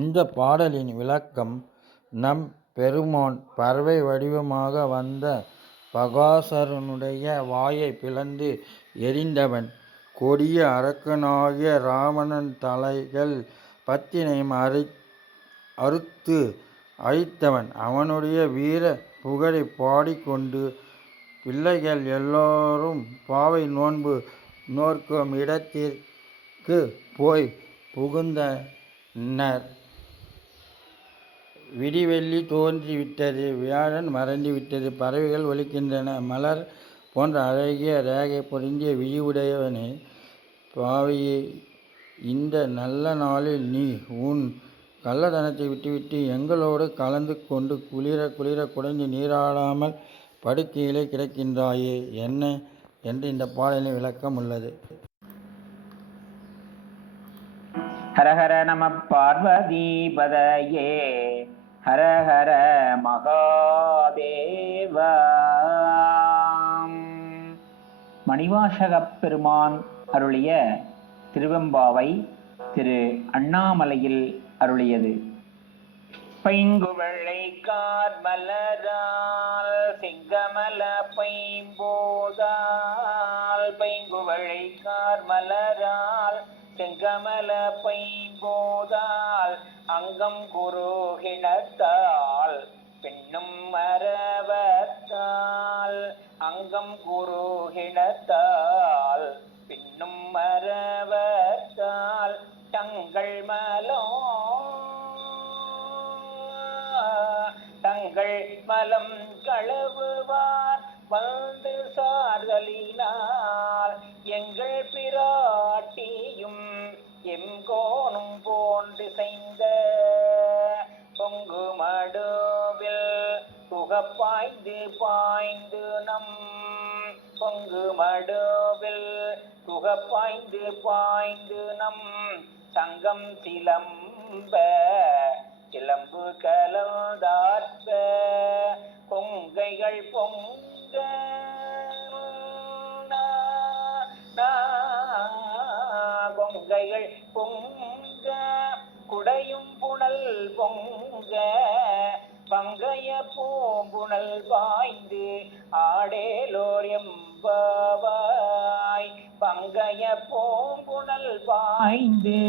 இந்த பாடலின் விளக்கம் நம் பெருமான் பறவை வடிவமாக வந்த பகாசுரனுடைய வாயைப் பிளந்து எறிந்தவன். கொடிய அரக்கனாகிய இராவணன் தலைகள் 10 அறுத்து அழித்தவன். அவனுடைய வீர புகழைப் பாடிக்கொண்டு பிள்ளைகள் எல்லோரும் பாவை நோன்பு நோற்கும் இடத்திற்குப் போய் புகுந்தனர். விடிவெள்ளி தோன்றி விட்டது. வியாழன் மறைந்து விட்டது. பறவைகள் ஒலிக்கின்றன. மலர் போன்ற அழகிய ரேகை பொருந்திய விழியுடையவனே, பாவையே, இந்த நல்ல நாளில் நீ உன் கள்ளத்தனத்தை விட்டுவிட்டு எங்களோடு கலந்து கொண்டு குளிர குளிர குடைந்து நீராடாமல் படுக்கையிலே கிடக்கின்றாயே, என்ன என்று இந்த பாடலின் விளக்கம் உள்ளது. ஹரஹர நம பார்வதி பதையே, ஹரஹர மகாதேவா. மணிவாசகப் பெருமான் அருளிய திருவெம்பாவை திரு அண்ணாமலையில் அருளியது. பைங்குவளை கார்மலரால் செங்கமல பைம்போதால், பைங்குவளை கார்மலரால் செங்கமல பைம்போதால், அங்கம் குருகிணத்தால் பெண்ணும் மரவத்தால், அங்கம் குருகிணத்தால் பெண்ணும் மரவத்தால், தங்கள் மலம் களவுவார் வந்து சார்தலினால், எங்கள் பிராட்டியும் எங்கோனும் போன்று செய்த பொங்கு மடுவில் புகப்பாய்ந்து பாய்ந்து நம், பொங்கு மடுவில் புகப்பாய்ந்து பாய்ந்து நம் தங்கம் சிலம்ப சிலம்பு கலந்தார்த்த, கொங்கைகள் பொங்க கொங்கைகள் பொங்க குடையும் புனல் பொங்க, பங்கைய பூம்புணல் பாய்ந்து ஆடேலோர் எம்பாவாய், பங்கைய பூம்புணல் பாய்ந்து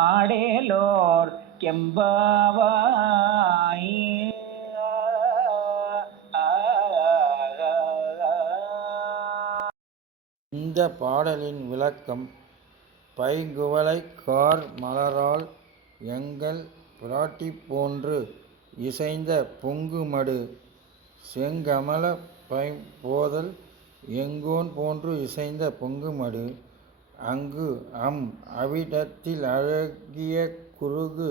ஆடேலோர் எம்பாவாய். இந்த பாடலின் விளக்கம் பைங்குவளை கார் மலரால் எங்கள் பிராட்டி போன்று இசைந்த பொங்குமடு, செங்கமல பைம்போதல் எங்கோன் போன்று இசைந்த பொங்குமடு, அங்கு அவ்விடத்தில் அழகிய குருகு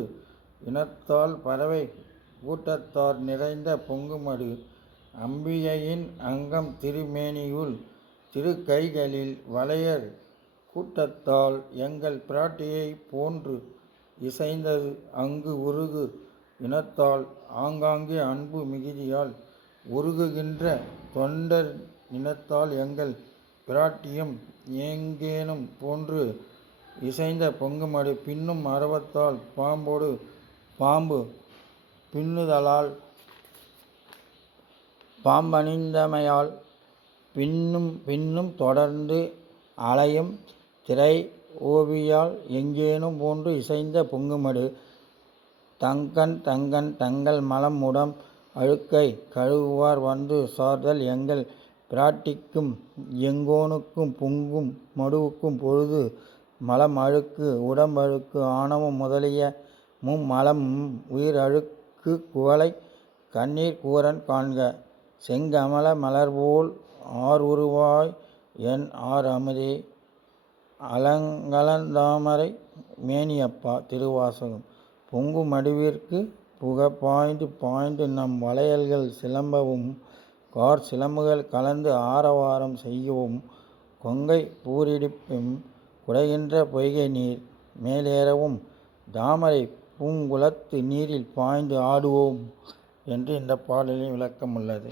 இனத்தால் பறவை கூட்டத்தார் நிறைந்த பொங்குமடு, அம்பிகையின் அங்கம் திருமேனியுள் திருக்கைகளில் வளையர் கூட்டத்தால் எங்கள் பிராட்டியைப் போன்று இசைந்தது, அங்கு உருகு இனத்தால் ஆங்காங்கே அன்பு மிகுதியால் உருகுகின்ற தொண்டர் இனத்தால் எங்கள் பிராட்டியும் எங்கேனும் போன்று இசைந்த பொங்குமடு, பின்னும் அரவத்தால் பாம்போடு பாம்பு பின்னுதலால் பாம்பணிந்தமையால் பின்னும் தொடர்ந்து அலையும் திரை ஓவியால் எங்கேனும் போன்று இசைந்த பொங்குமடு, தங்கள் மலம் உடம் அழுக்கை கழுவுவார் வந்து சார்தல் எங்கள் பிராட்டிக்கும் எங்கோனுக்கும் பொங்கும் மடுவுக்கும் பொழுது மலம் அழுக்கு உடம்பழுக்கு ஆணவம் முதலிய மும்மலமும் உயிர் அழுக்கு குவளை கண்ணீர் கூரன் காண்க, செங்கமல மலர்போல் ஆர்உருவாய் என் ஆர் அமுதே, அலங்கலந்தாமரை மேனியப்பா. திருவாசகம். பொங்கு மடுவிற்கு புக பாய்ந்து பாய்ந்து நம் வளையல்கள் சிலம்பவும் கார் சிலம்புகள் கலந்து ஆரவாரம் செய்யவும், கொங்கை பூரிடிப்பும் குடைகின்ற பொய்கை நீர் மேலேறவும், தாமரை பூங்குளத்து நீரில் பாய்ந்து ஆடுவோம் என்று இந்த பாடலின் விளக்கம் உள்ளது.